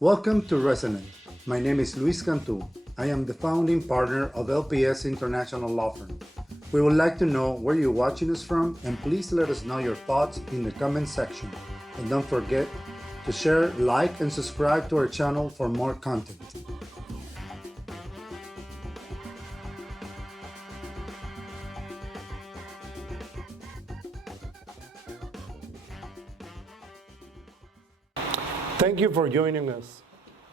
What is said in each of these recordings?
Welcome to Resonant. My name is Luis Cantú. I am the founding partner of LPS International Law Firm. We would like to know where you're watching us from, and please let us know your thoughts in the comment section. And don't forget to share, like, and subscribe to our channel for more content. Thank you for joining us.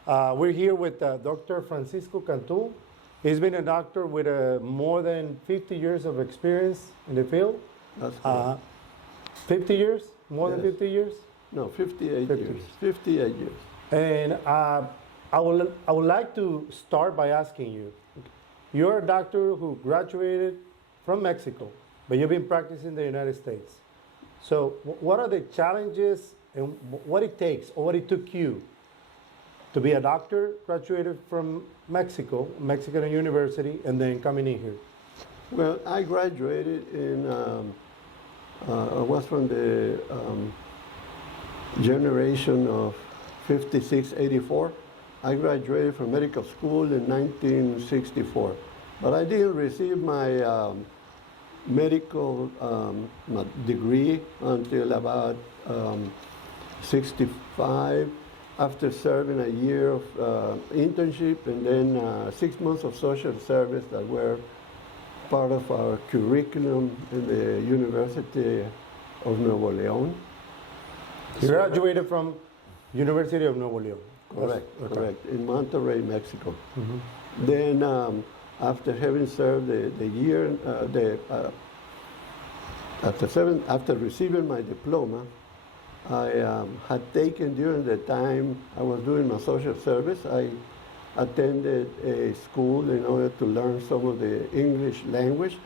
We're here with Dr. Francisco Cantú. He's been a doctor with more than 50 years of experience in the field. That's correct. 50 years? More than Yes. 50 years? No, 58 50 years. years. 58 years. And I would like to start by asking you, you're a doctor who graduated from Mexico, but you've been practicing in the United States. So what are the challenges and what it takes or what it took you to be a doctor, graduated from Mexico, Mexican University, and then coming in here? Well, I graduated in, I was from the generation of 56, 84. I graduated from medical school in 1964. But I didn't receive my medical degree until about 65, after serving a year of internship and then 6 months of social service that were part of our curriculum in the University of Nuevo León. You graduated from University of Nuevo León. Correct, Okay. correct, in Monterrey, Mexico. Mm-hmm. Then after having served the year, after receiving my diploma, I had taken during the time I was doing my social service, I attended a school in order to learn some of the English language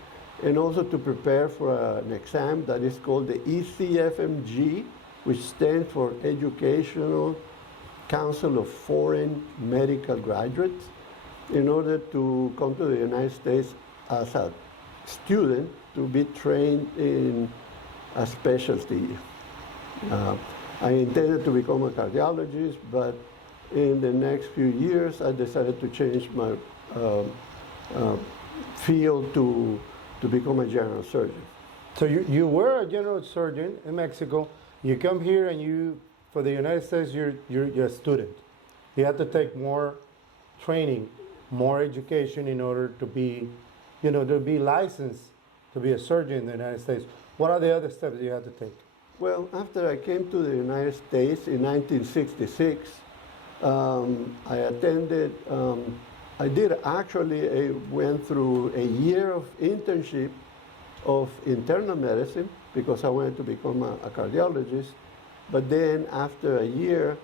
and also to prepare for an exam that is called the ECFMG, which stands for Educational Council of Foreign Medical Graduates, in order to come to the United States as a student to be trained in a specialty. I intended to become a cardiologist, but in the next few years, I decided to change my field to become a general surgeon. So you were a general surgeon in Mexico. You come here and you, for the United States, you're a student. You have to take more training, more education in order to be, to be licensed to be a surgeon in the United States. What are the other steps you have to take? Well, after I came to the United States in 1966, I attended, went through a year of internship of internal medicine because I wanted to become a cardiologist. But then after a year,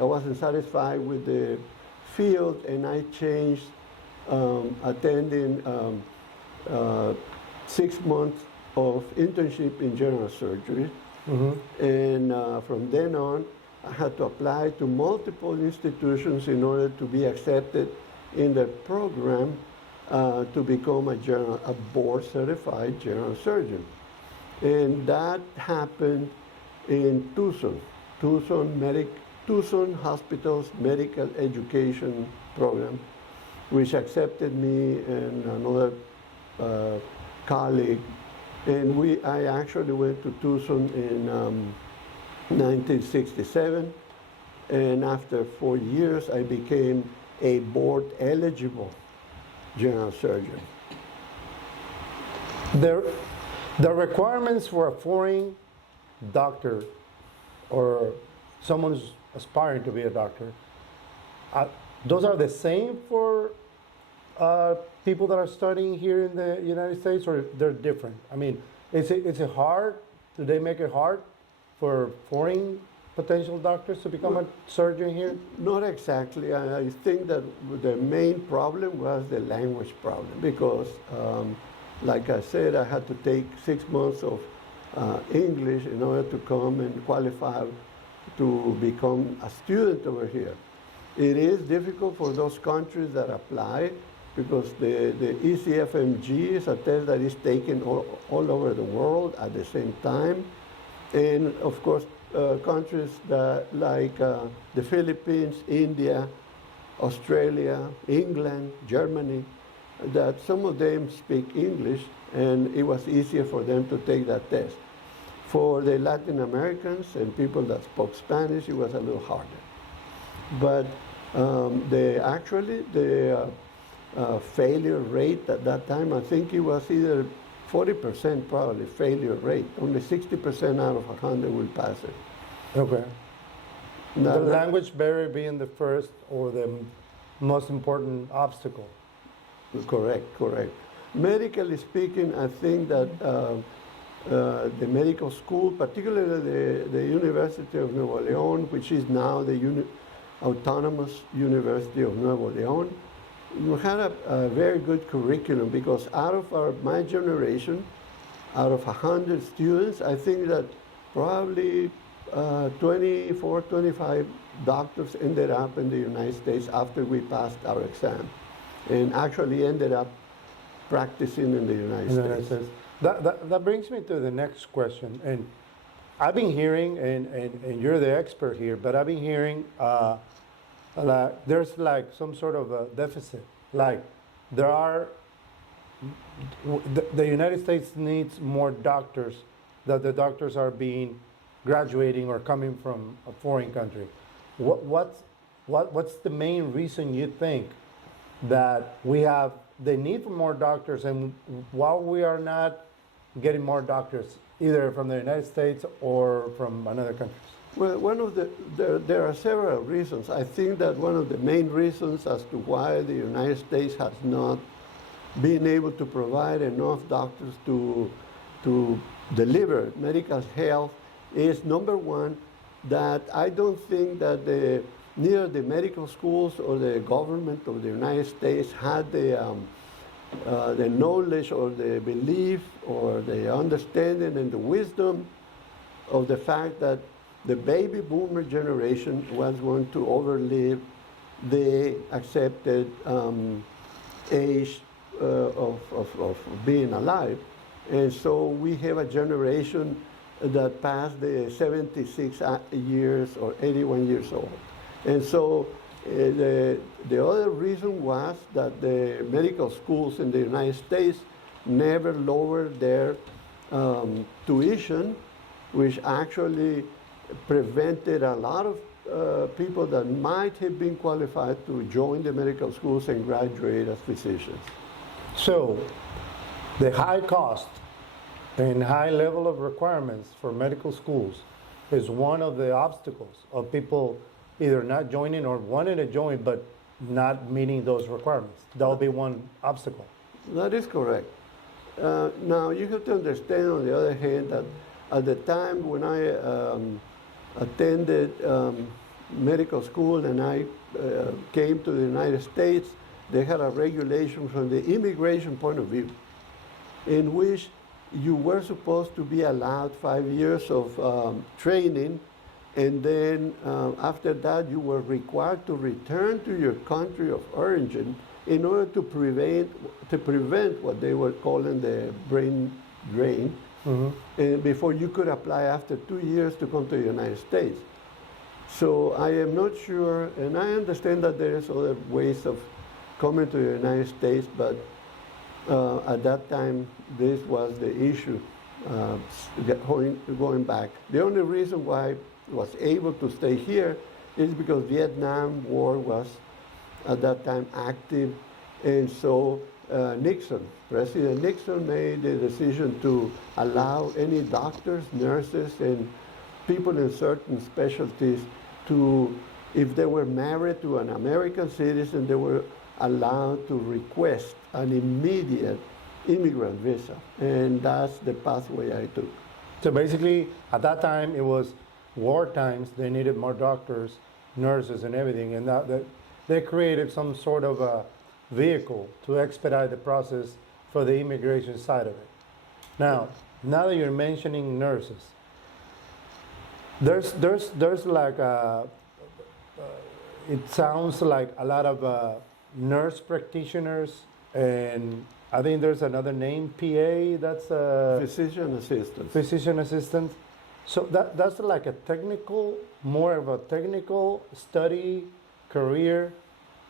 I wasn't satisfied with the field and I changed, attending 6 months of internship in general surgery. Mm-hmm. And from then on, I had to apply to multiple institutions in order to be accepted in the program to become a board-certified general surgeon. And that happened in Tucson Hospital's medical education program, which accepted me and another colleague. And I actually went to Tucson in 1967, and after 4 years, I became a board-eligible general surgeon. The requirements for a foreign doctor or someone who's aspiring to be a doctor, those are the same for people that are studying here in the United States, or they're different? I mean, is it hard? Do they make it hard for foreign potential doctors to become a surgeon here? Not exactly. I think that the main problem was the language problem because, like I said, I had to take 6 months of English in order to come and qualify to become a student over here. It is difficult for those countries that apply because the ECFMG is a test that is taken all over the world at the same time. And of course, countries like the Philippines, India, Australia, England, Germany, that some of them speak English, and it was easier for them to take that test. For the Latin Americans and people that spoke Spanish, it was a little harder. But the failure rate at that time, I think it was either 40% probably failure rate. Only 60% out of 100 will pass it. Okay. Now, The language barrier being the first or the most important obstacle. correct, correct. Medically speaking, I think that the medical school, particularly the University of Nuevo León, which is now the Autonomous University of Nuevo León, we had a very good curriculum because out of my generation, out of 100 students, I think that probably 24, 25 doctors ended up in the United States after we passed our exam and actually ended up practicing in the United States. That brings me to the next question. And I've been hearing, and you're the expert here, but I've been hearing there's like some sort of a deficit. Like there are, the United States needs more doctors, that the doctors are being graduating or coming from a foreign country. What's the main reason you think that we have the need for more doctors, and while we are not getting more doctors either from the United States or from another countries? Well, there are several reasons. I think that one of the main reasons as to why the United States has not been able to provide enough doctors to deliver medical health is, number one, that I don't think that neither the medical schools or the government of the United States had the knowledge or the belief or the understanding and the wisdom of the fact that the baby boomer generation was going to overlive the accepted age of being alive. And so we have a generation that passed the 76 years or 81 years old. And so the other reason was that the medical schools in the United States never lowered their tuition, which actually prevented a lot of people that might have been qualified to join the medical schools and graduate as physicians. So the high cost and high level of requirements for medical schools is one of the obstacles of people either not joining or wanting to join but not meeting those requirements. That will be one obstacle. That is correct. Now you have to understand, on the other hand, that at the time when I attended medical school and I came to the United States, they had a regulation from the immigration point of view in which you were supposed to be allowed 5 years of training, and then after that you were required to return to your country of origin in order to prevent what they were calling the brain drain. And before you could apply after 2 years to come to the United States. So I am not sure, and I understand that there is other ways of coming to the United States, but at that time this was the issue, going back. The only reason why I was able to stay here is because Vietnam War was at that time active, and so President Nixon made the decision to allow any doctors, nurses, and people in certain specialties to, if they were married to an American citizen, they were allowed to request an immediate immigrant visa. And that's the pathway I took. So basically, at that time, it was war times. They needed more doctors, nurses, and everything. And that they created some sort of a vehicle to expedite the process for the immigration side of it. Now that you're mentioning nurses, there's like it sounds like a lot of nurse practitioners, and I think there's another name, PA, that's Physician assistant. physician assistant. So that's like a technical, more of a technical study career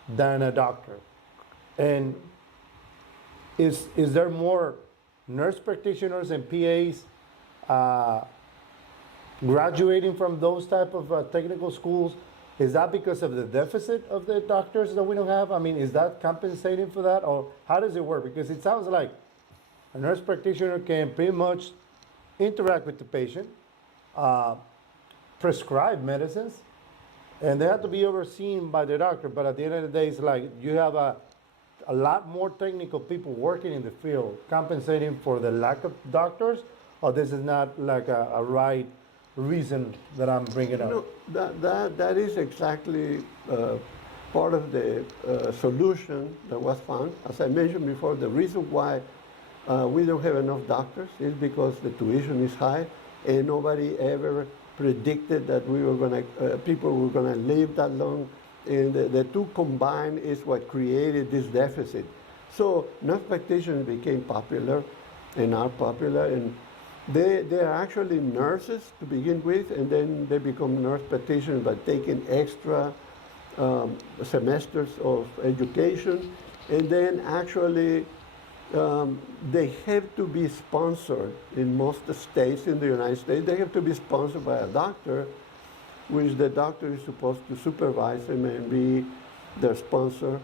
than a doctor. And is there more nurse practitioners and PAs graduating from those type of technical schools? Is that because of the deficit of the doctors that we don't have? I mean, is that compensating for that, or how does it work? Because it sounds like a nurse practitioner can pretty much interact with the patient, prescribe medicines, and they have to be overseen by the doctor. But at the end of the day, it's like you have a lot more technical people working in the field, compensating for the lack of doctors, or this is not like a right reason that I'm bringing up? No, that is exactly part of the solution that was found. As I mentioned before, the reason why we don't have enough doctors is because the tuition is high, and nobody ever predicted that we were going to people were going to live that long, and the two combined is what created this deficit. So nurse practitioners became popular and are popular, and they're actually nurses to begin with, and then they become nurse practitioners by taking extra semesters of education, and then actually they have to be sponsored in most states in the United States. They have to be sponsored by a doctor, which the doctor is supposed to supervise them and be their sponsor.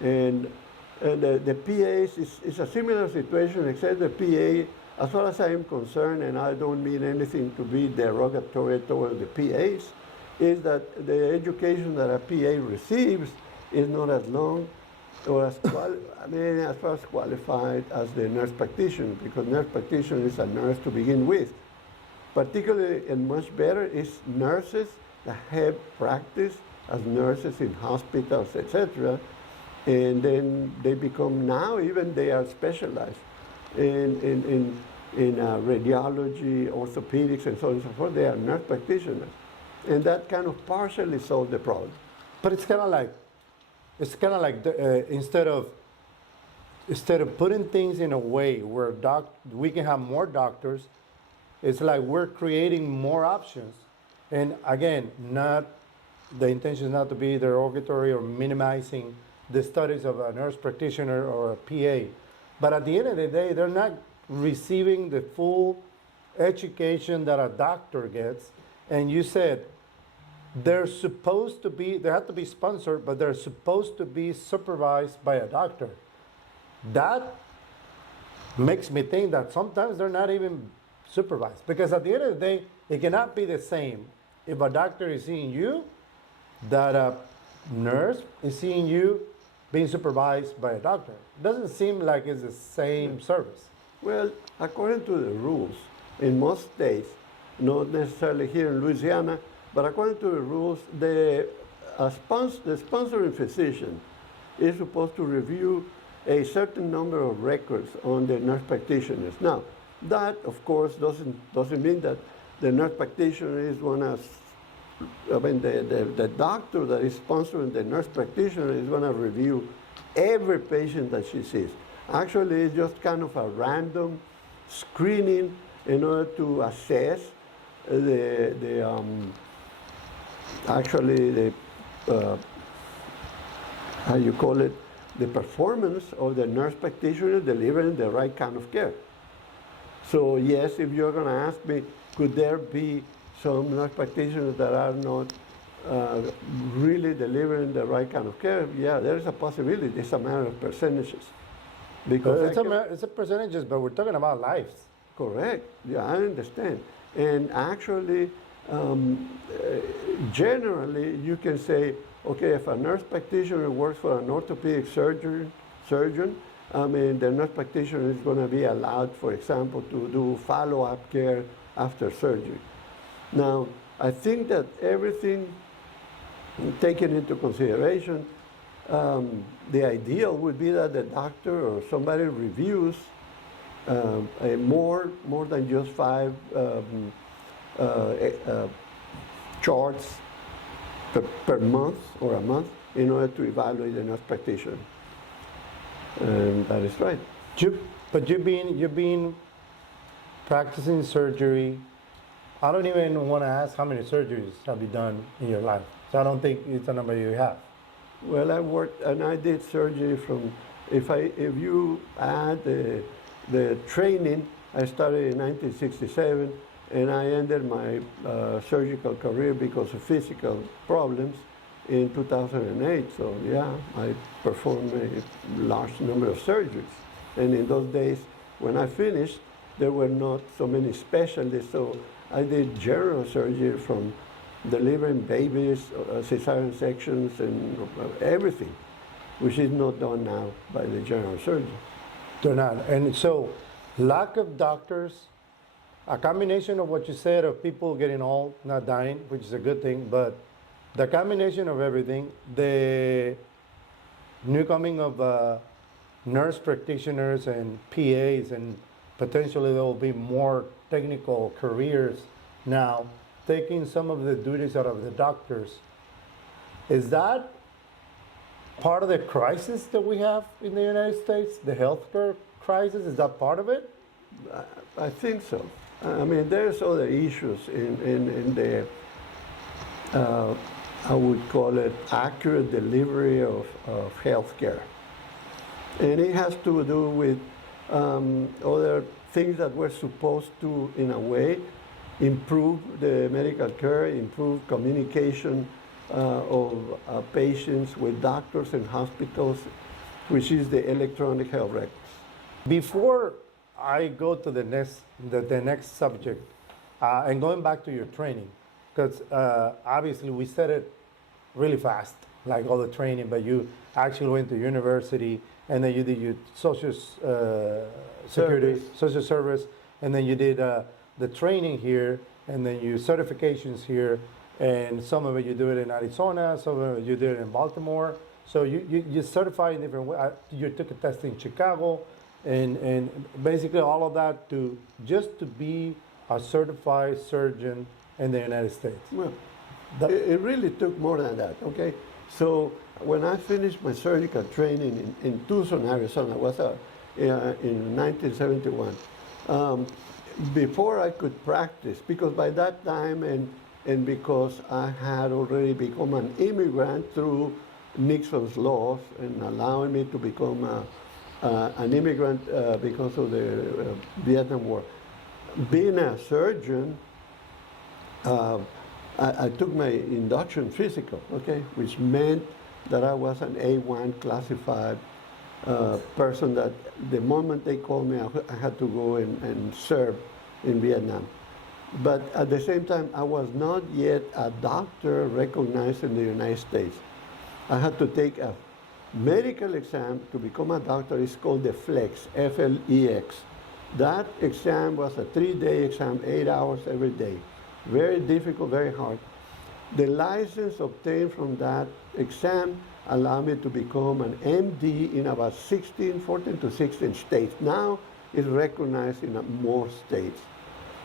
And the PAs is a similar situation, except the PA, as far as I am concerned, and I don't mean anything to be derogatory toward the PAs, is that the education that a PA receives is not as long or as as far as qualified as the nurse practitioner, because nurse practitioner is a nurse to begin with. Particularly and much better is nurses that have practice as nurses in hospitals, etc. And then they become, now even they are specialized in radiology, orthopedics, and so on and so forth. They are nurse practitioners. And that kind of partially solved the problem. But it's kind of like instead of putting things in a way where we can have more doctors, it's like we're creating more options. And again, the intention is not to be derogatory or minimizing the studies of a nurse practitioner or a PA. But at the end of the day, they're not receiving the full education that a doctor gets. And you said they have to be sponsored, but they're supposed to be supervised by a doctor. That makes me think that sometimes they're not even supervised. Because at the end of the day, it cannot be the same if a doctor is seeing you, that a nurse is seeing you being supervised by a doctor. It doesn't seem like it's the same service. Well, according to the rules, in most states, not necessarily here in Louisiana, but according to the rules, the sponsoring physician is supposed to review a certain number of records on the nurse practitioners. Now, that, of course, doesn't mean that the nurse practitioner is going to, the doctor that is sponsoring the nurse practitioner is going to review every patient that she sees. Actually, it's just kind of a random screening in order to assess the performance of the nurse practitioner delivering the right kind of care. So yes, if you're going to ask me, could there be some nurse practitioners that are not really delivering the right kind of care? Yeah, there is a possibility. It's a matter of percentages. Because it's a percentages, but we're talking about lives. Correct. Yeah, I understand. And actually, generally, you can say, okay, if a nurse practitioner works for an orthopedic surgeon, the nurse practitioner is going to be allowed, for example, to do follow-up care after surgery. Now, I think that everything taken into consideration, the ideal would be that the doctor or somebody reviews more than just 5 charts per month or a month in order to evaluate the nurse practitioner. And that is right. But you've been practicing surgery I don't even want to ask how many surgeries have you done in your life. So I don't think it's a number you have. Well, I worked and I did surgery from, if you add the training, I started in 1967 and I ended my surgical career because of physical problems in 2008. So yeah, I performed a large number of surgeries. And in those days, when I finished, there were not so many specialists. So I did general surgery from delivering babies, cesarean sections, and everything, which is not done now by the general surgeon. They're not. And so, lack of doctors, a combination of what you said of people getting old, not dying, which is a good thing, but the combination of everything, the new coming of nurse practitioners and PAs, and potentially there will be more technical careers now, taking some of the duties out of the doctors. Is that part of the crisis that we have in the United States? The healthcare crisis, is that part of it? I think so. I mean, there's other issues in the, I would call it accurate delivery of healthcare. And it has to do with other things that we're supposed to, in a way, improve the medical care, improve communication of patients with doctors and hospitals, which is the electronic health records. Before I go to the next subject, and going back to your training, because obviously we said it really fast, like all the training, but you actually went to university, and then you did your social security, social service, and then you did the training here, and then your certifications here, and some of it you do it in Arizona, some of it you did it in Baltimore. So you certify in different ways. You took a test in Chicago, and basically all of that to be a certified surgeon in the United States. Well, it really took more than that, okay? So when I finished my surgical training in Tucson, Arizona, was in 1971, before I could practice, because by that time and because I had already become an immigrant through Nixon's laws and allowing me to become an immigrant because of the Vietnam War. Being a surgeon, I took my induction physical, okay, which meant that I was an A1 classified person that the moment they called me, I had to go and serve in Vietnam. But at the same time, I was not yet a doctor recognized in the United States. I had to take a medical exam to become a doctor. It's called the FLEX, F-L-E-X. That exam was a 3-day exam, 8 hours every day. Very difficult, very hard. The license obtained from that exam allowed me to become an MD in about 14 to 16 states. Now it's recognized in more states.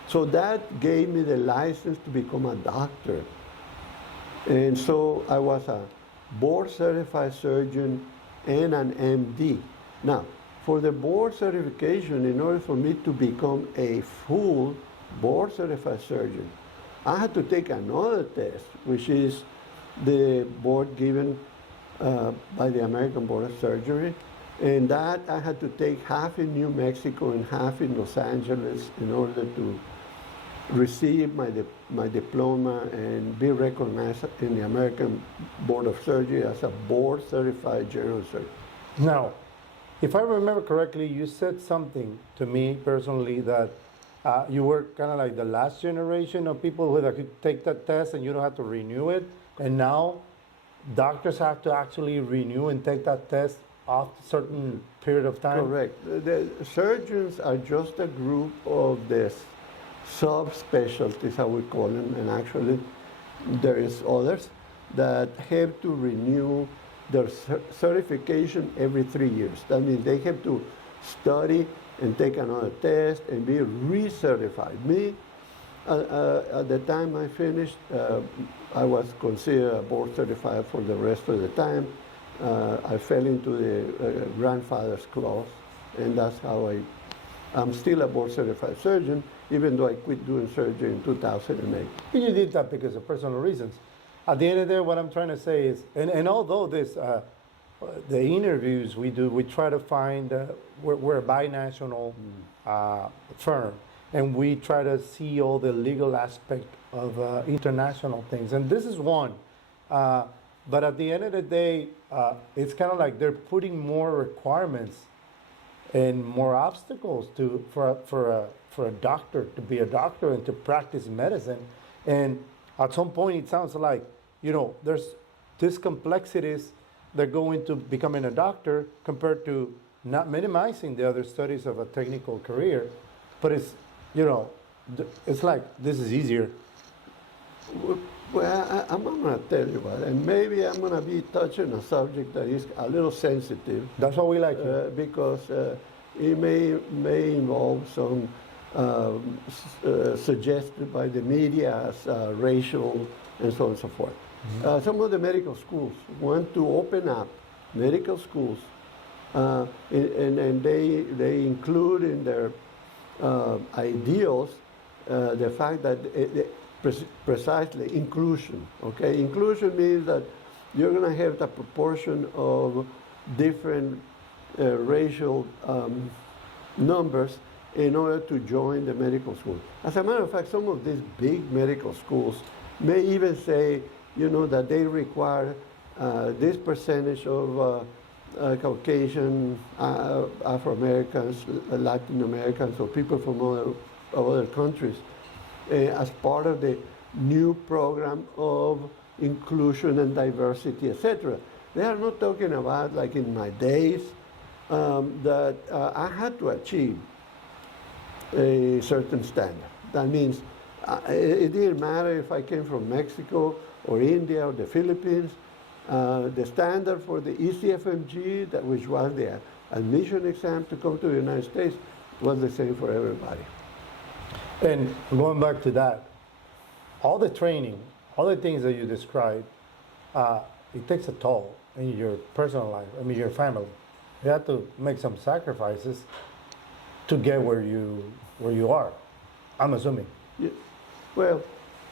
So that gave me the license to become a doctor. And so I was a board certified surgeon and an MD. Now, for the board certification, in order for me to become a full board certified surgeon, I had to take another test, which is the board given by the American Board of Surgery. And that I had to take half in New Mexico and half in Los Angeles in order to receive my diploma and be recognized in the American Board of Surgery as a board certified general surgeon. Now, if I remember correctly, you said something to me personally that you were kind of like the last generation of people who could take that test and you don't have to renew it. And now doctors have to actually renew and take that test after a certain period of time. Correct. The surgeons are just a group of the subspecialties, I would call them, and actually there is others that have to renew their certification every 3 years. That means they have to study and take another test and be recertified. Me, at the time I finished, I was considered a board certified for the rest of the time. I fell into the grandfather's clause, and that's how I I'm still a board certified surgeon, even though I quit doing surgery in 2008. You did that because of personal reasons. At the end of the day, what I'm trying to say is, and although the interviews we do, we try to find, we're a binational firm, and we try to see all the legal aspect of international things. And this is one. But at the end of the day, it's kind of like they're putting more requirements and more obstacles for a doctor to be a doctor and to practice medicine. And at some point, it sounds like, there's this complexities that go into becoming a doctor compared to not minimizing the other studies of a technical career. But it's, it's like this is easier. Well, I'm going to tell you what, and maybe I'm going to be touching a subject that is a little sensitive. That's what we like. Because it may involve some suggested by the media as racial and so on and so forth. Mm-hmm. Some of the medical schools want to open up medical schools, and they include in their ideals the fact that precisely inclusion. Okay, inclusion means that you're going to have the proportion of different racial numbers in order to join the medical school. As a matter of fact, some of these big medical schools may even say, that they require this percentage of Caucasian, Afro-Americans, Latin Americans, or people from other countries as part of the new program of inclusion and diversity, etc. They are not talking about, like in my days, that I had to achieve a certain standard. That means it didn't matter if I came from Mexico or India or the Philippines. The standard for the ECFMG, which was the admission exam to come to the United States, was the same for everybody. And going back to that, all the training, all the things that you described, it takes a toll in your personal life, your family. You have to make some sacrifices to get where you are, I'm assuming. Yeah. Well,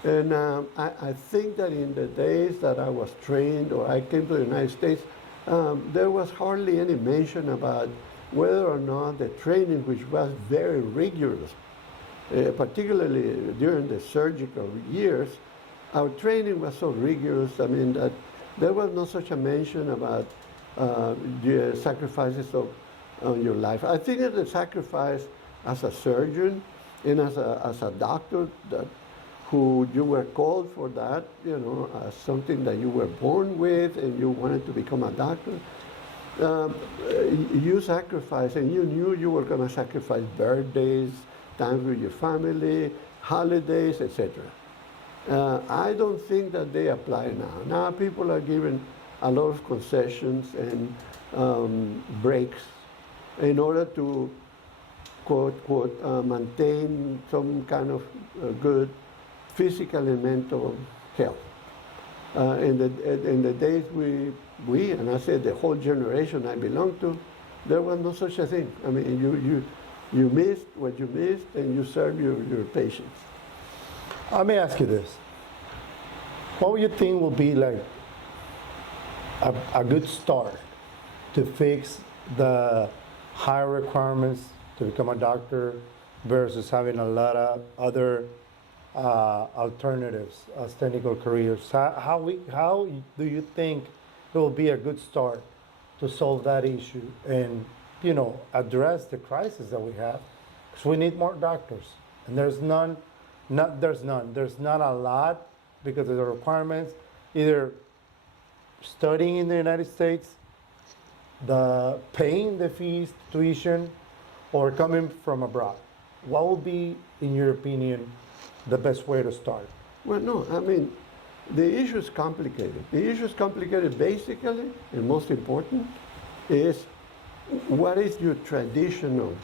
and I think that in the days that I was trained or I came to the United States, there was hardly any mention about whether or not the training, which was very rigorous, particularly during the surgical years, our training was so rigorous, that there was no such a mention about the sacrifices on your life. I think that the sacrifice as a surgeon and as a doctor, who you were called for that, as something that you were born with and you wanted to become a doctor, you sacrificed, and you knew you were going to sacrifice birthdays, time with your family, holidays, etc. I don't think that they apply now. Now people are given a lot of concessions and breaks in order to, quote, maintain some kind of good physical and mental health. In the days we, and I said the whole generation I belong to, there was no such a thing. You missed what you missed, and you served your patients. Let me ask you this. What would you think will be like a good start to fix the higher requirements to become a doctor versus having a lot of other alternatives as technical careers? How do you think it will be a good start to solve that issue and address the crisis that we have? Because we need more doctors, and there's not a lot because of the requirements, either studying in the United States, paying the fees, tuition, or coming from abroad. What would be, in your opinion, the best way to start? Well, no, the issue is complicated. The issue is complicated basically, and most important, is what is your traditional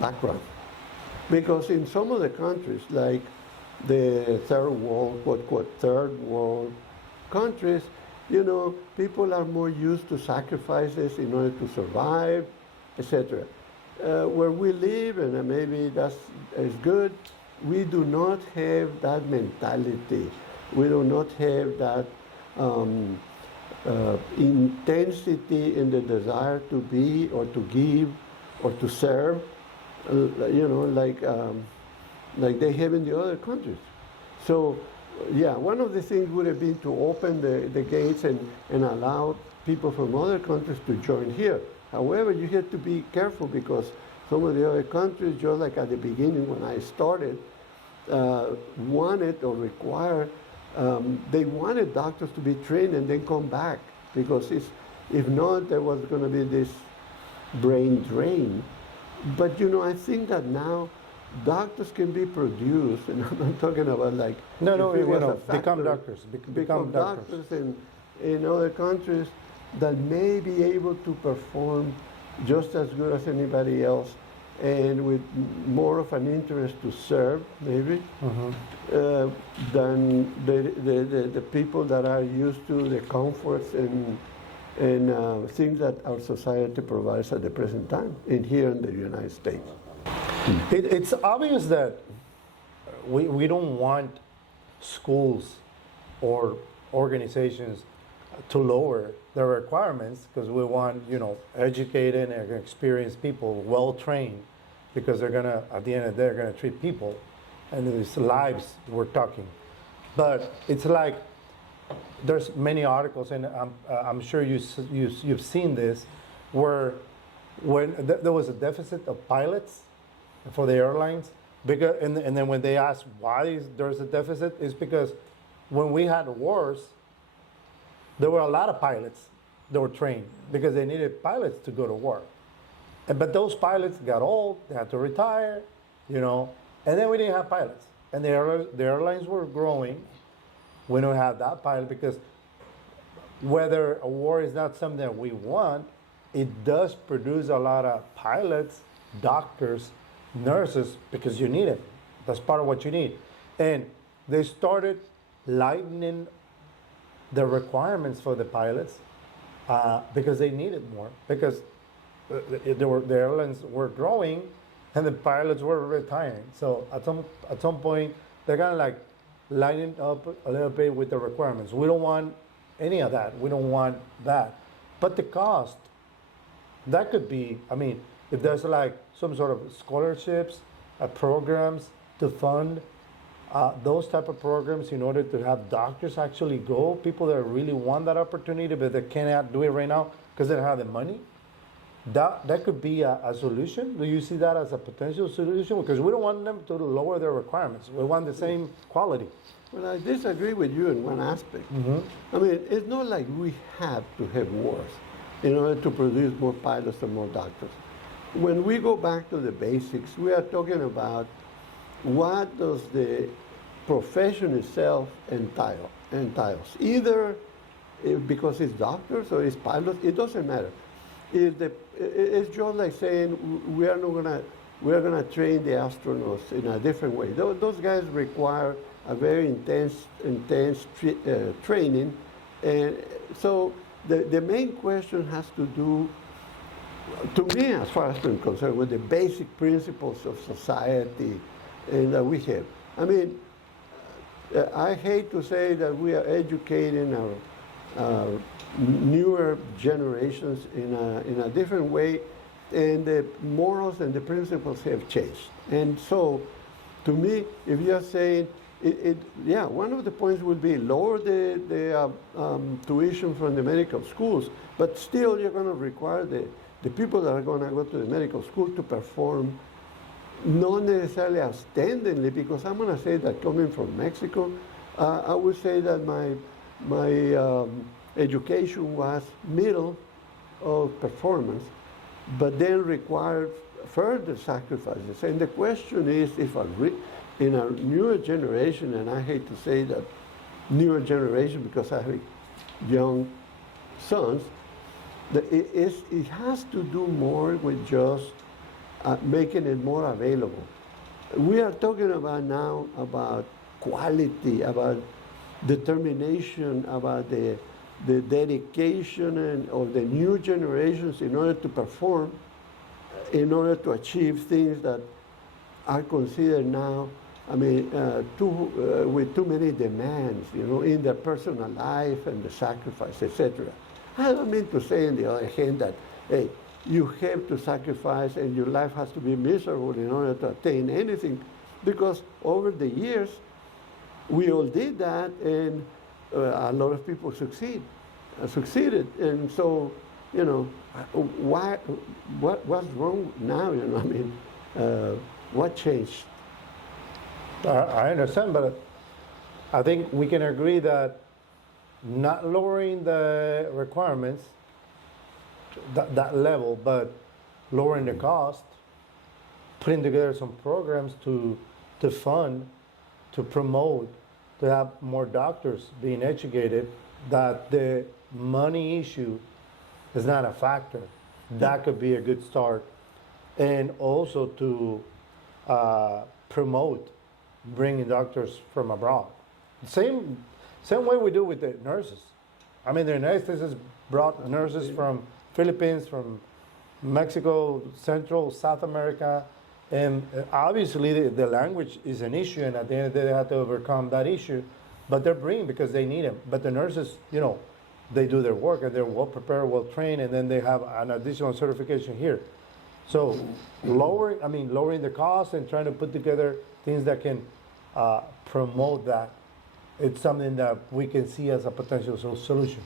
background? Because in some of the countries, like the third world, quote, third world countries, people are more used to sacrifices in order to survive, etc. where we live, and maybe that's is good, we do not have that mentality. We do not have that intensity in the desire to be or to give or to serve, like they have in the other countries. So, yeah, one of the things would have been to open the gates and allow people from other countries to join here. However, you have to be careful because some of the other countries, just like at the beginning when I started, wanted or required, they wanted doctors to be trained and then come back because if not, there was going to be this brain drain. But I think that now doctors can be produced, and I'm not talking about like become doctors, become doctors in other countries that may be able to perform just as good as anybody else, and with more of an interest to serve, maybe, than the people that are used to the comforts and things that our society provides at the present time, here in the United States. It's obvious that we don't want schools or organizations to lower the requirements because we want educated and experienced people, well trained, because they're gonna at the end of the day they're gonna treat people, and it's lives we're talking. But it's like there's many articles, and I'm sure you've seen this, where when there was a deficit of pilots for the airlines, because and then when they asked why there's a deficit, is because when we had wars, there were a lot of pilots that were trained because they needed pilots to go to war. But those pilots got old, they had to retire, and then we didn't have pilots. And the airlines were growing. We don't have that pilot because whether a war is not something that we want, it does produce a lot of pilots, doctors, nurses, because you need it. That's part of what you need. And they started lightening the requirements for the pilots because they needed more, because the airlines were growing and the pilots were retiring. So at some point, they're kind of like lighting up a little bit with the requirements. We don't want any of that. We don't want that. But the cost, that could be, if there's like some sort of scholarships, programs to fund those type of programs in order to have doctors actually go, people that really want that opportunity but they cannot do it right now because they don't have the money, that could be a solution. Do you see that as a potential solution? Because we don't want them to lower their requirements. We want the same quality. Well, I disagree with you in one aspect. It's not like we have to have wars in order to produce more pilots and more doctors. When we go back to the basics, we are talking about what does the profession itself entails. Either because it's doctors or it's pilots, it doesn't matter. It's just like saying we are gonna train the astronauts in a different way. Those guys require a very intense training, and so the main question has to do, to me, as far as I'm concerned, with the basic principles of society and that we have. I hate to say that we are educating our newer generations in a different way, and the morals and the principles have changed. And so, to me, if you're saying, one of the points would be lower the tuition from the medical schools, but still you're going to require the people that are going to go to the medical school to perform not necessarily outstandingly, because I'm going to say that coming from Mexico, I would say that my education was middle of performance, but then required further sacrifices. And the question is, if in a newer generation, and I hate to say that newer generation because I have young sons, it has to do more with just making it more available. We are talking about now about quality, about determination, about the dedication of the new generations in order to perform, in order to achieve things that are considered now, I mean, with too many demands, in their personal life and the sacrifice, etc. I don't mean to say, on the other hand, that, hey, you have to sacrifice and your life has to be miserable in order to attain anything, because over the years, we all did that, and a lot of people succeeded, and so, what's wrong now? I mean, what changed? I understand, but I think we can agree that not lowering the requirements, that level, but lowering the cost, putting together some programs to fund, to promote, to have more doctors being educated, that the money issue is not a factor. That could be a good start. And also to promote bringing doctors from abroad. Same way we do with the nurses. I mean, the United States has brought nurses from Philippines, from Mexico, Central, South America, and obviously the language is an issue, and at the end of the day they have to overcome that issue, but they're bringing because they need them. But the nurses, they do their work and they're well prepared, well trained, and then they have an additional certification here. So lowering the cost and trying to put together things that can promote that, it's something that we can see as a potential solution.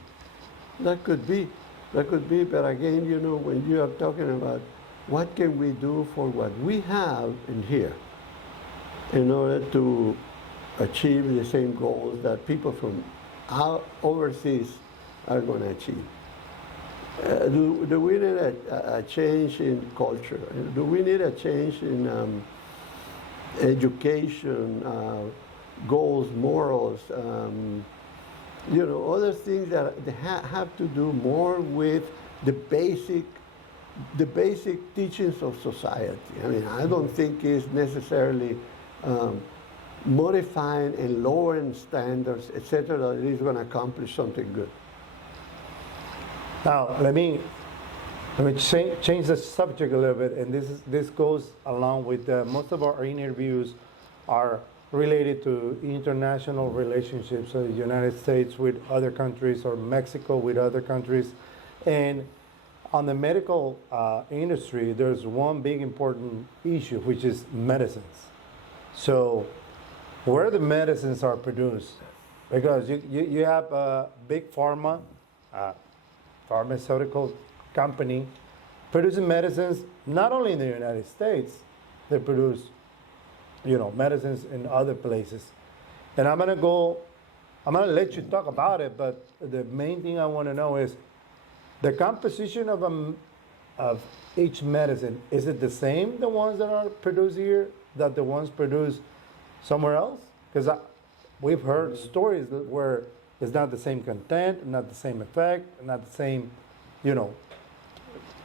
That could be, but again, when you are talking about what can we do for what we have in here in order to achieve the same goals that people from overseas are going to achieve. Do we need a change in culture? Do we need a change in education, goals, morals, other things that have to do more with the basic teachings of society? I mean, I don't think it's necessarily modifying and lowering standards, etc., that is going to accomplish something good. Now, let me change the subject a little bit, and this goes along with most of our interviews are related to international relationships, so the United States with other countries or Mexico with other countries. And on the medical industry, there's one big important issue, which is medicines. So where the medicines are produced, because you have a big pharmaceutical company producing medicines, not only in the United States, they produce medicines in other places. And I'm gonna let you talk about it, but the main thing I want to know is the composition of each medicine. Is it the same, the ones that are produced here, that the ones produced somewhere else? Because we've heard stories where it's not the same content, not the same effect, not the same,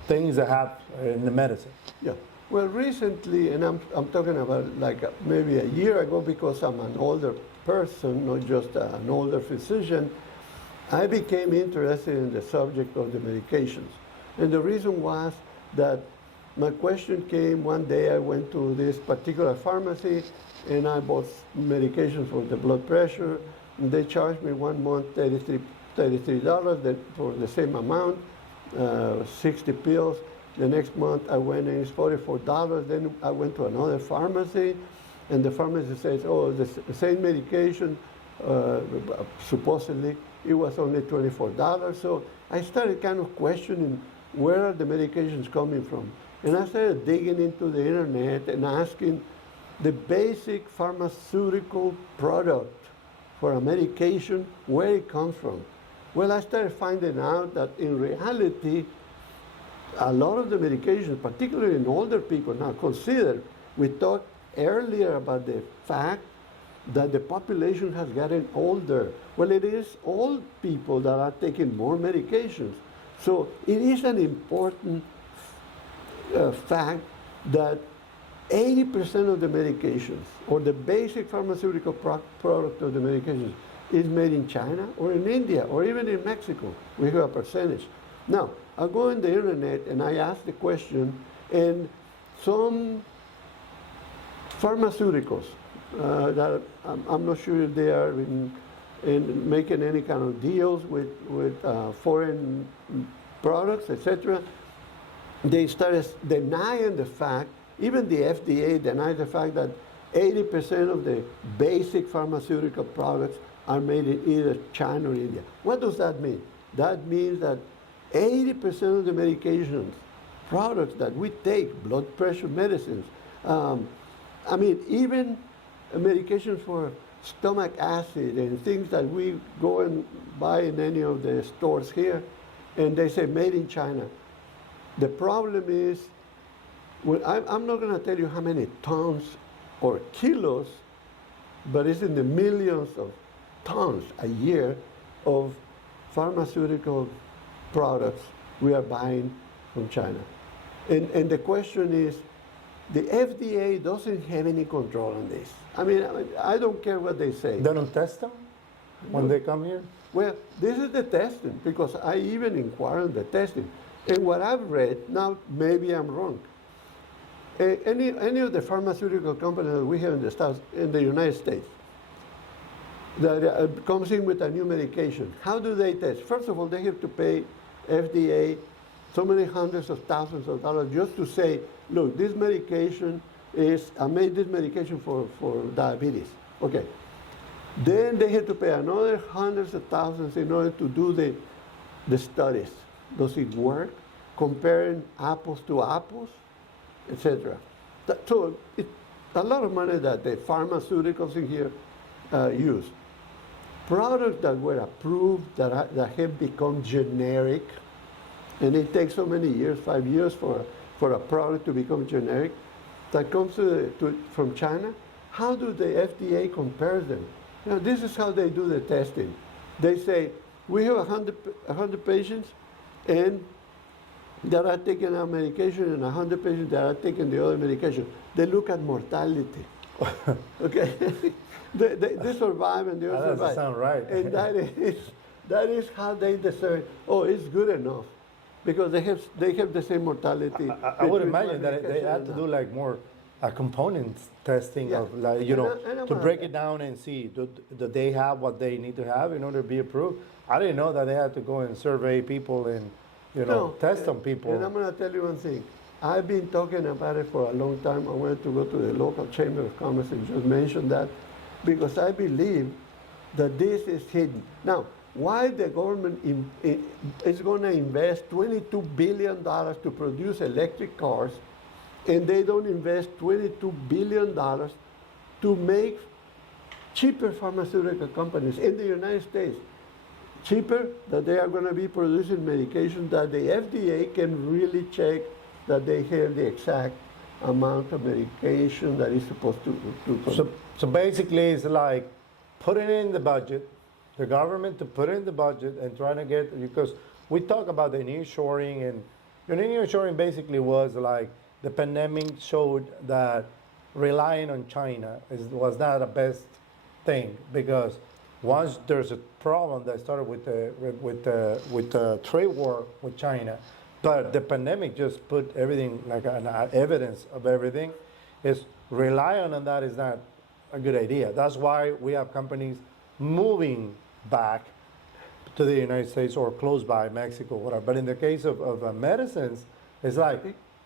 things that have in the medicine. Yeah. Well, recently, and I'm talking about like maybe a year ago, because I'm an older person, not just an older physician, I became interested in the subject of the medications. And the reason was that my question came one day. I went to this particular pharmacy and I bought medications for the blood pressure. And they charged me 1 month $33 for the same amount, 60 pills. The next month I went and it's $44. Then I went to another pharmacy, and the pharmacist says, oh, the same medication, supposedly it was only $24. So I started kind of questioning, where are the medications coming from? And I started digging into the internet and asking the basic pharmaceutical product for a medication, where it comes from. Well, I started finding out that in reality, a lot of the medications, particularly in older people, now consider, we talked earlier about the fact that the population has gotten older. Well, it is old people that are taking more medications. So it is an important fact that 80% of the medications, or the basic pharmaceutical product of the medications, is made in China or in India or even in Mexico. We have a percentage. Now, I go on the internet and I ask the question, And some pharmaceuticals that I'm not sure if they are in making any kind of deals with foreign products, etc. They started denying the fact, even the FDA denied the fact that 80% of the basic pharmaceutical products are made in either China or India. What does that mean? That means that 80% of the medications, products that we take, blood pressure medicines, even medications for stomach acid and things that we go and buy in any of the stores here, and they say made in China. The problem is, well, I'm not going to tell you how many tons or kilos, but it's in the millions of tons a year of pharmaceutical products we are buying from China. And the question is, the FDA doesn't have any control on this. I don't care what they say. They don't test them when they come here? Well, this is the testing, because I even inquire on the testing. And what I've read, now maybe I'm wrong, any of the pharmaceutical companies that we have in the United States that comes in with a new medication, how do they test? First of all, they have to pay FDA so many hundreds of thousands of dollars just to say, look, this medication I made this medication for diabetes. Okay. Then they have to pay another hundreds of thousands in order to do the studies. Does it work? Comparing apples to apples, etc. So it's a lot of money that the pharmaceuticals in here use. Products that were approved that have become generic, and it takes so many years, 5 years for a product to become generic, that comes from China. How do the FDA compare them? This is how they do the testing. They say, we have 100 patients, and that are taking our medication, and 100 patients that are taking the other medication. They look at mortality. Okay? they survive and they don't survive. That doesn't sound right. And that is how they discern, oh, it's good enough. Because they have the same mortality. I would imagine that they have to do like more components testing of to break it down and see do they have what they need to have in order to be approved. I didn't know that they had to go and survey people and test some people. And I'm going to tell you one thing. I've been talking about it for a long time. I wanted to go to the local chamber of commerce and just mention that, because I believe that this is hidden. Now, why the government is going to invest $22 billion to produce electric cars, and they don't invest $22 billion to make cheaper pharmaceutical companies in the United States? Cheaper, that they are going to be producing medications that the FDA can really check that they have the exact amount of medication that is supposed to So basically, it's like putting in the budget, the government to put in the budget and trying to get, because we talk about the nearshoring, and nearshoring basically was like the pandemic showed that relying on China was not the best thing, because once there's a problem that started with the trade war with China, but the pandemic just put everything like an evidence of everything. Is relying on that is not a good idea. That's why we have companies moving back to the United States or close by Mexico, whatever. But in the case of medicines, it's like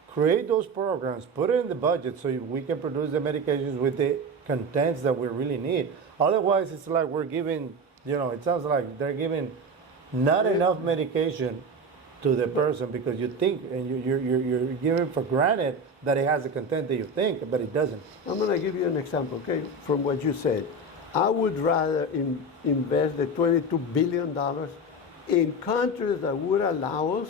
create those programs, put it in the budget so we can produce the medications with the contents that we really need. Otherwise, it's like we're giving, it sounds like they're giving not enough medication to the person because you think, and you're giving for granted that it has the content that you think, but it doesn't. I'm going to give you an example, okay, from what you said. I would rather invest the $22 billion in countries that would allow us,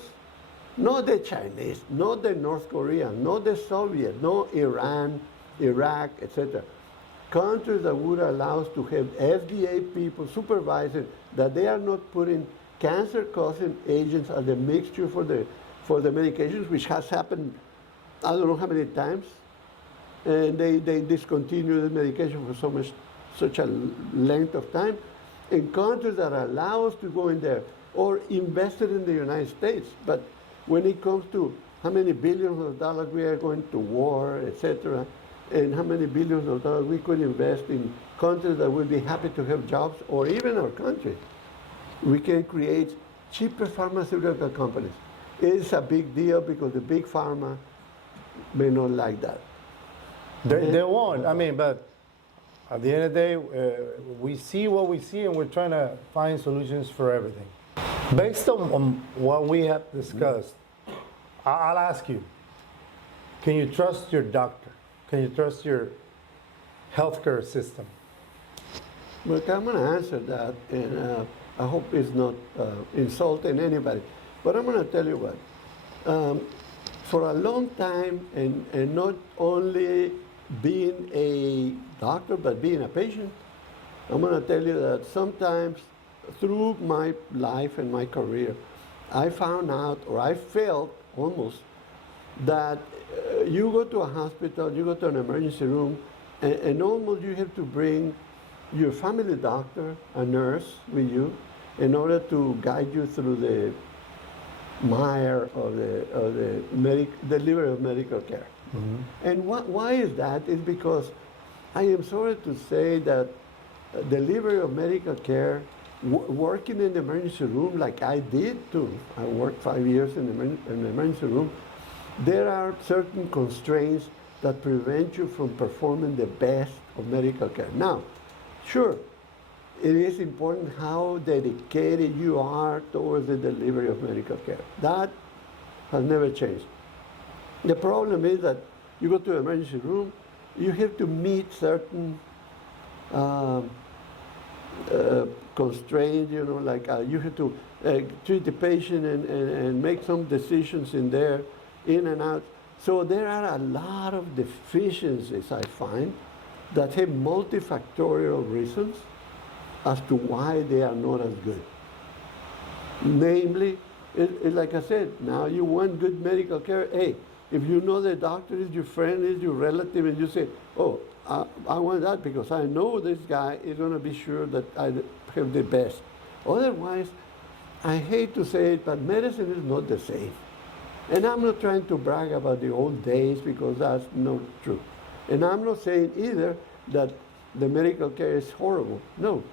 not the Chinese, not the North Korean, not the Soviet, not Iran, Iraq, etc. Countries that would allow us to have FDA people supervising that they are not putting cancer-causing agents as a mixture for the medications, which has happened I don't know how many times, and they discontinue the medication for such a length of time, in countries that allow us to go in there, or invested in the United States. But when it comes to how many billions of dollars we are going to war, etc., and how many billions of dollars we could invest in countries that would be happy to have jobs, or even our country. We can create cheaper pharmaceutical companies. It's a big deal because the big pharma may not like that. They won't. I mean, but at the end of the day, we see what we see, and we're trying to find solutions for everything. Based on what we have discussed, I'll ask you, can you trust your doctor? Can you trust your healthcare system? Look, I'm going to answer that, and I hope it's not insulting anybody. But I'm going to tell you what. For a long time, and not only being a doctor, but being a patient, I'm going to tell you that sometimes through my life and my career, I found out, or I felt almost, that you go to a hospital, you go to an emergency room, and almost you have to bring your family doctor, a nurse with you, in order to guide you through the mire of the delivery of medical care. Mm-hmm. And why is that? It's because I am sorry to say that delivery of medical care, working in the emergency room like I did too, I worked 5 years in the emergency room, there are certain constraints that prevent you from performing the best of medical care. Now, sure, it is important how dedicated you are towards the delivery of medical care. That has never changed. The problem is that you go to an emergency room, you have to meet certain constraints, you know, like you have to treat the patient and make some decisions in there, in and out. So there are a lot of deficiencies, I find, that have multifactorial reasons as to why they are not as good. Namely, like I said, now you want good medical care. Hey, if you know the doctor is your friend, is your relative, and you say, oh, I want that because I know this guy is going to be sure that I have the best. Otherwise, I hate to say it, but medicine is not the same. And I'm not trying to brag about the old days because that's not true. And I'm not saying either that the medical care is horrible. No.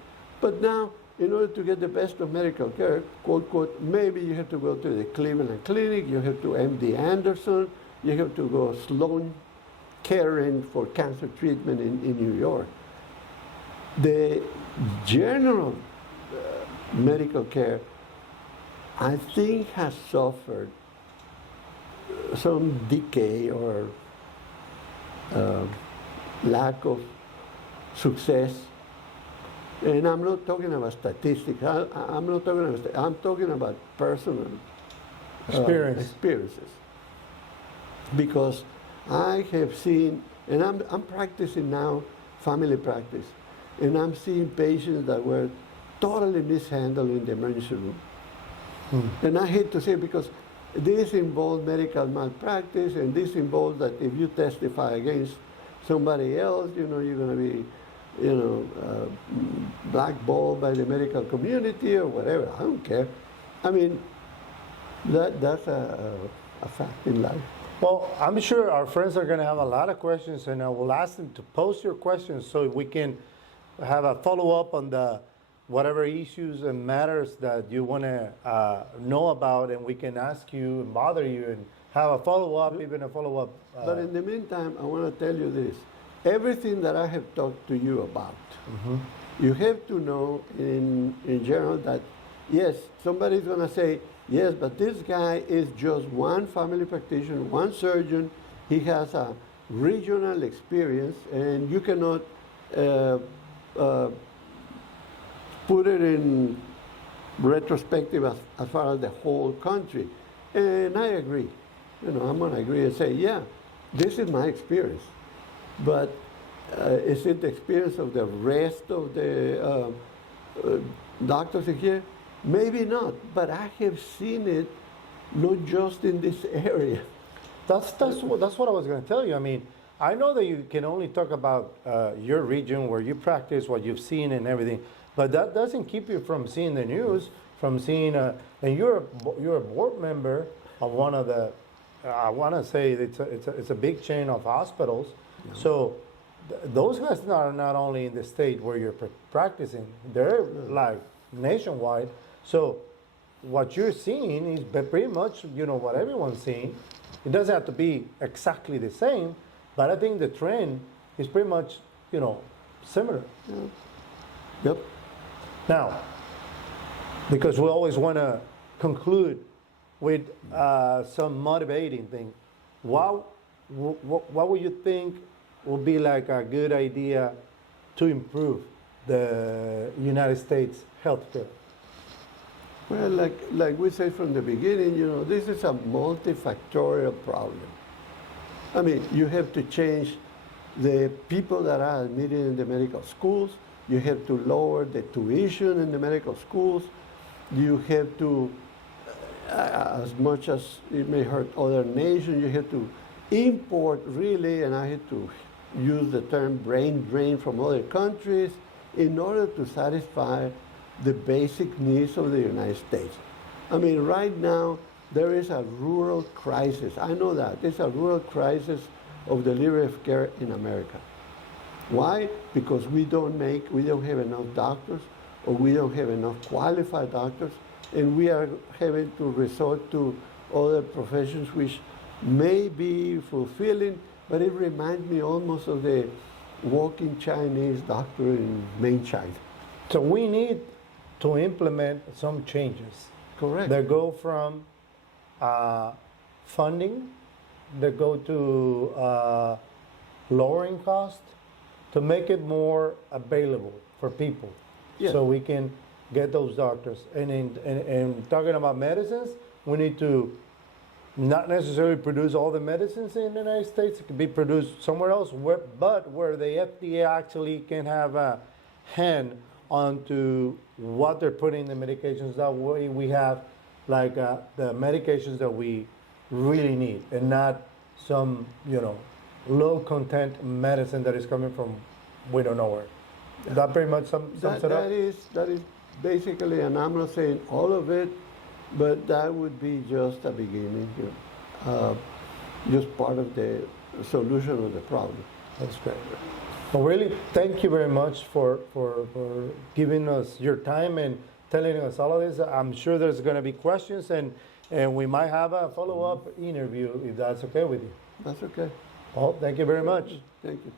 But now, in order to get the best of medical care, quote, quote, maybe you have to go to the Cleveland Clinic, you have to MD Anderson, you have to go Sloan Kettering for cancer treatment in New York. The general medical care, I think, has suffered some decay or lack of success. And I'm not talking about statistics. I'm not talking about. I'm talking about personal experiences. Because I have seen, and I'm practicing now family practice, and I'm seeing patients that were totally mishandled in the emergency room. And I hate to say it because this involves medical malpractice, and this involves that if you testify against somebody else, you know, you're going to be, you know, blackballed by the medical community or whatever. I don't care. I mean, that's a fact in life. Well, I'm sure our friends are going to have a lot of questions, and I will ask them to post your questions so we can have a follow-up on the whatever issues and matters that you want to know about, and we can ask you and bother you and have a follow-up, even a follow-up. But in the meantime, I want to tell you this. Everything that I have talked to you about, you have to know in general that, yes, somebody's going to say, yes, but this guy is just one family practitioner, one surgeon. He has a regional experience, and you cannot put it in retrospective as far as the whole country. And I agree. You know, I'm going to agree and say, yeah, this is my experience. But is it the experience of the rest of the doctors here? Maybe not, but I have seen it not just in this area. That's what I was going to tell you. I mean, I know that you can only talk about your region where you practice, what you've seen and everything, but that doesn't keep you from seeing the news, from seeing, and you're a board member of one of the I want to say it's a big chain of hospitals. So those guys are not only in the state where you're practicing, they're like nationwide. So what you're seeing is pretty much, what everyone's seeing. It doesn't have to be exactly the same, but I think the trend is pretty much, similar. Yep. Now, because we always want to conclude with some motivating thing, what would you think would be like a good idea to improve the United States healthcare? Well, like we said from the beginning, this is a multifactorial problem. I mean, you have to change the people that are admitted in the medical schools. You have to lower the tuition in the medical schools. You have to, as much as it may hurt other nations, you have to import really, and I have to use the term brain drain from other countries in order to satisfy the basic needs of the United States. I mean, right now, there is a rural crisis. I know that. There's a rural crisis of delivery of care in America. Why? Because we don't have enough doctors, or we don't have enough qualified doctors, and we are having to resort to other professions which may be fulfilling, but it reminds me almost of the walking Chinese doctor in main China. So we need to implement some changes. Correct. That go from funding, that go to lowering cost, to make it more available for people, Yeah. so we can get those doctors. And talking about medicines, we need to not necessarily produce all the medicines in the United States. It could be produced somewhere else, but where the FDA actually can have a hand onto what they're putting in the medications. That way we have like the medications that we really need, and not some, low content medicine that is coming from we don't know where. That pretty much sums it up? That is basically, and I'm not saying all of it, but that would be just a beginning, just part of the solution of the problem. That's great. Well, really, thank you very much for giving us your time and telling us all of this. I'm sure there's going to be questions, and we might have a follow-up interview if that's okay with you. That's okay. Well, thank you very much. Thank you.